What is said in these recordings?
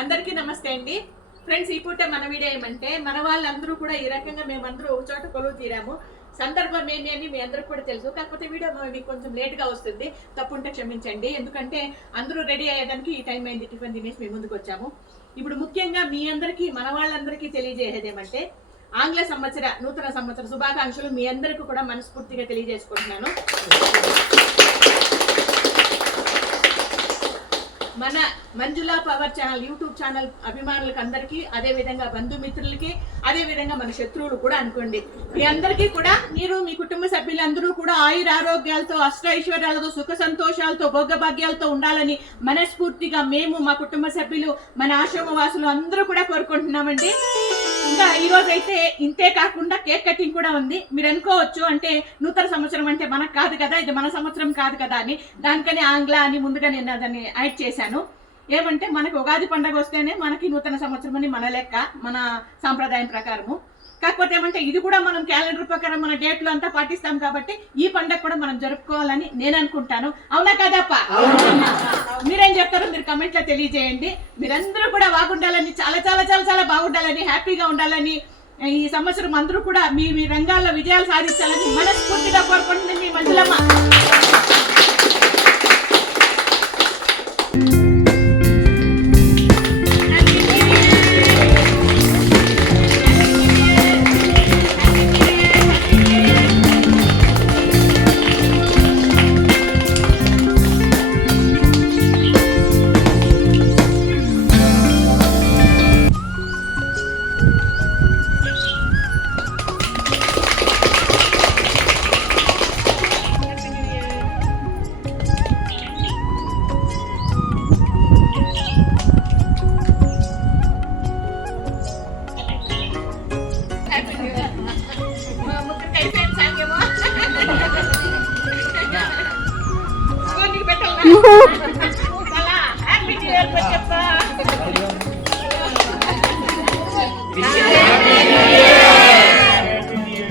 అందరికీ నమస్తే అండి ఫ్రెండ్స్. ఈ పూట మన వీడియో ఏమంటే మన వాళ్ళందరూ కూడా ఈ రకంగా మేమందరూ ఒక చోట కొలువు తీరాము. సందర్భం ఏంటి అని మీ అందరికి కూడా తెలుసు, కాకపోతే వీడియో మీకు కొంచెం లేట్గా వస్తుంది, తప్పుంటే క్షమించండి. ఎందుకంటే అందరూ రెడీ అయ్యేదానికి ఈ టైం అయింది, టిఫిన్ తినేసి మీ ముందుకు వచ్చాము. ఇప్పుడు ముఖ్యంగా మీ అందరికీ మన వాళ్ళందరికీ తెలియజేసేది ఏమంటే ఆంగ్ల సంవత్సర నూతన సంవత్సర శుభాకాంక్షలు మీ అందరికీ కూడా మనస్ఫూర్తిగా తెలియజేసుకుంటున్నాను. మన Manjula power channel YouTube channel అభిమానులకు అందరికీ, అదే విధంగా బంధుమిత్రులకి, అదే విధంగా మన శత్రువులు కూడా అనుకోండి, మీ అందరికీ కూడా మీరు మీ కుటుంబ సభ్యులందరూ కూడా ఆయుర ఆరోగ్యాలతో, అష్టైశ్వర్యాలతో, సుఖ సంతోషాలతో, భోగభాగ్యాలతో ఉండాలని మనస్ఫూర్తిగా మేము, మా కుటుంబ సభ్యులు, మన ఆశ్రమ వాసులు అందరూ కూడా కోరుకుంటున్నామండి. ఇంకా ఈ రోజు అయితే ఇంతే కాకుండా కేక్ కటింగ్ కూడా ఉంది. మీరు అనుకోవచ్చు అంటే నూతన సంవత్సరం అంటే మనకు కాదు కదా, ఇది మన సంవత్సరం కాదు కదా అని, దానికని ఆంగ్ల అని ముందుగా నేను దాన్ని యాడ్ చేశాను. ఏమంటే మనకి ఉగాది పండుగ వస్తేనే మనకి నూతన సంవత్సరం అని మన లెక్క, మన సాంప్రదాయం ప్రకారము. కాకపోతే ఏమంటే ఇది కూడా మనం క్యాలెండర్ ప్రకారం మన డేట్లు అంతా పాటిస్తాం కాబట్టి ఈ పండుగ కూడా మనం జరుపుకోవాలని నేను అనుకుంటాను. అవునా కదప్ప? మీరేం చెప్తారో మీరు కమెంట్లో తెలియజేయండి. మీరందరూ కూడా బాగుండాలని, చాలా చాలా చాలా చాలా బాగుండాలని, హ్యాపీగా ఉండాలని, ఈ సంవత్సరం అందరూ కూడా మీ మీ రంగాల్లో విజయాలు సాధించాలని మనస్ఫూర్తిగా కోరుకుంటుంది మీ మంజులమ్మ.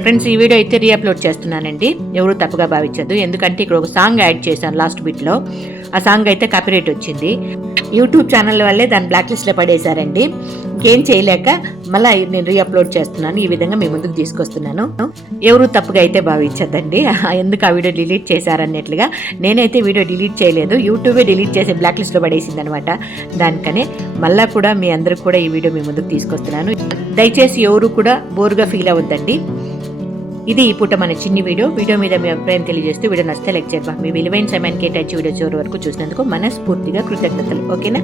ఫ్రెండ్స్, ఈ వీడియో అయితే రీఅప్లోడ్ చేస్తున్నానండి, ఎవరు తప్పుగా భావించద్దు. ఎందుకంటే ఇక్కడ ఒక సాంగ్ యాడ్ చేశాను లాస్ట్ బిట్లో, ఆ సాంగ్ అయితే కాపీరైట్ వచ్చింది. యూట్యూబ్ ఛానల్ వల్లే దాన్ని బ్లాక్ లిస్ట్లో పడేశారండి. ఇంకేం చేయలేక మళ్ళీ నేను రీఅప్లోడ్ చేస్తున్నాను, ఈ విధంగా మీ ముందుకు తీసుకొస్తున్నాను. ఎవరు తప్పుగా అయితే భావించద్దండి, ఎందుకు ఆ వీడియో డిలీట్ చేశారన్నట్లుగా. నేనైతే వీడియో డిలీట్ చేయలేదు, యూట్యూబే డిలీట్ చేసి బ్లాక్ లిస్ట్లో పడేసింది అనమాట. దానికనే మళ్ళీ కూడా మీ అందరికి కూడా ఈ వీడియో మీ ముందుకు తీసుకొస్తున్నాను. దయచేసి ఎవరు కూడా బోర్గా ఫీల్ అవ్వద్దండి. ఇది ఈ పూట మన చిన్ని వీడియో మీద మీ అభిప్రాయం తెలియజేస్తూ వీడియో నచ్చితే లైక్ చేయబా. మీ విలువైన సమయాన్ని కేటాయించి వీడియో చివరి వరకు చూసినందుకు మనస్ఫూర్తిగా కృతజ్ఞతలు. ఓకేనా?